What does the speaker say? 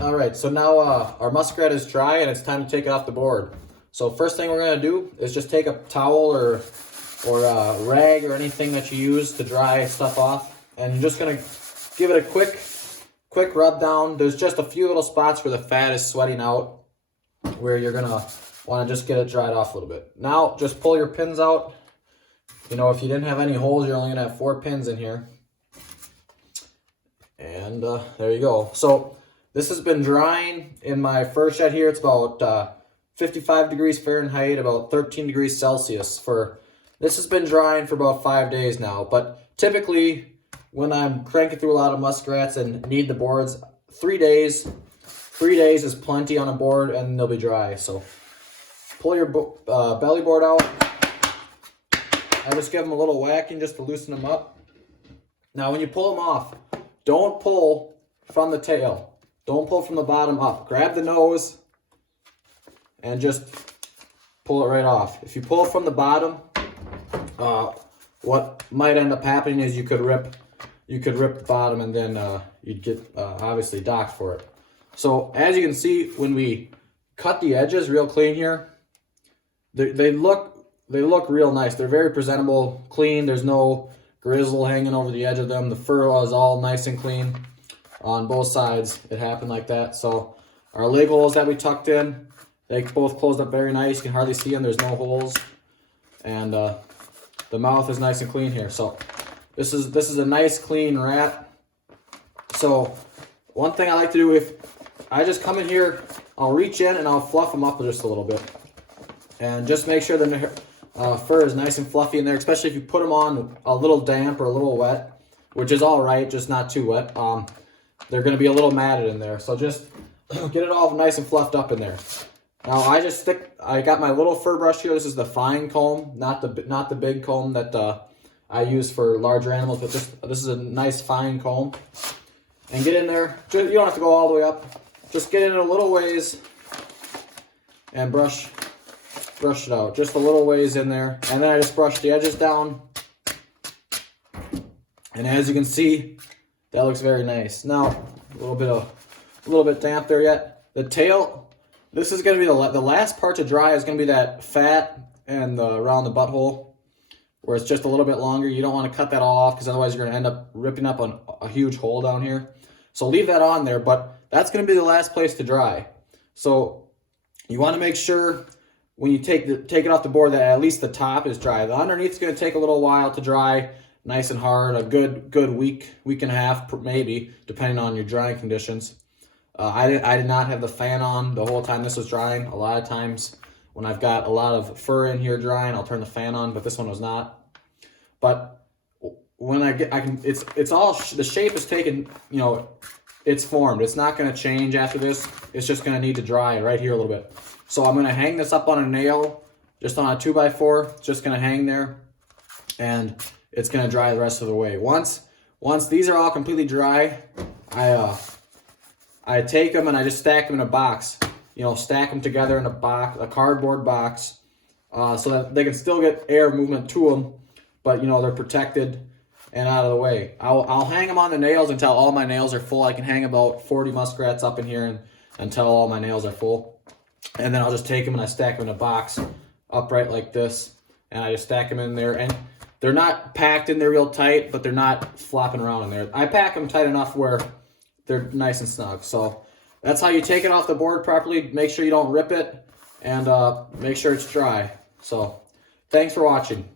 All right, so now our muskrat is dry and it's time to take it off the board. So first thing we're gonna do is just take a towel or a rag or anything that you use to dry stuff off, and you're just gonna give it a quick rub down. There's just a few little spots where the fat is sweating out, where you're gonna want to just get it dried off a little bit. Now just pull your pins out. You know, if you didn't have any holes, you're only gonna have 4 pins in here. And there you go. So this has been drying in my fur shed here. It's about 55 degrees Fahrenheit, about 13 degrees Celsius. This has been drying for about 5 days now. But typically, when I'm cranking through a lot of muskrats and need the boards, 3 days. 3 days is plenty on a board, and they'll be dry. So pull your belly board out. I just give them a little whacking just to loosen them up. Now, when you pull them off, don't pull from the tail. Don't pull from the bottom up. Grab the nose and just pull it right off. If you pull from the bottom, what might end up happening is you could rip the bottom, and then you'd get obviously docked for it. So as you can see, when we cut the edges real clean here, they look real nice. They're very presentable, clean. There's no grizzle hanging over the edge of them. The fur is all nice and clean on both sides. It happened like that. So our leg holes that we tucked in, they both closed up very nice. You can hardly see them. There's no holes, and the mouth is nice and clean here. So this is a nice clean rat. So one thing I like to do, if I just come in here, I'll reach in and I'll fluff them up just a little bit, and just make sure the fur is nice and fluffy in there, especially if you put them on a little damp or a little wet, which is all right, just not too wet. They're going to be a little matted in there, so just get it all nice and fluffed up in there. Now I got my little fur brush here. This is the fine comb, not the big comb that I use for larger animals, but this is a nice fine comb. And get in there. You don't have to go all the way up. Just get in a little ways and brush it out. Just a little ways in there. And then I just brush the edges down. And as you can see, that looks very nice. Now, a little bit damp there yet. The tail, this is going to be the last part to dry is going to be that fat and around the butthole, where it's just a little bit longer. You don't want to cut that all off, because otherwise you're going to end up ripping up a huge hole down here. So leave that on there, but that's going to be the last place to dry. So you want to make sure when you take it off the board that at least the top is dry. The underneath is going to take a little while to dry, nice and hard, a good week and a half maybe, depending on your drying conditions. I did not have the fan on the whole time this was drying. A lot of times when I've got a lot of fur in here drying, I'll turn the fan on, but this one was not. But when it's all, the shape is taken, you know, it's formed. It's not going to change after this. It's just going to need to dry right here a little bit. So I'm going to hang this up on a nail, just on a 2x4. It's just going to hang there, and it's going to dry the rest of the way. Once these are all completely dry, I take them and I just stack them in a box. You know, stack them together in a box, a cardboard box, so that they can still get air movement to them, but you know, they're protected and out of the way. I'll hang them on the nails until all my nails are full. I can hang about 40 muskrats up in here until all my nails are full. And then I'll just take them and I stack them in a box upright like this. And I just stack them in there. And they're not packed in there real tight, but they're not flopping around in there. I pack them tight enough where they're nice and snug. So that's how you take it off the board properly. Make sure you don't rip it, and make sure it's dry. So thanks for watching.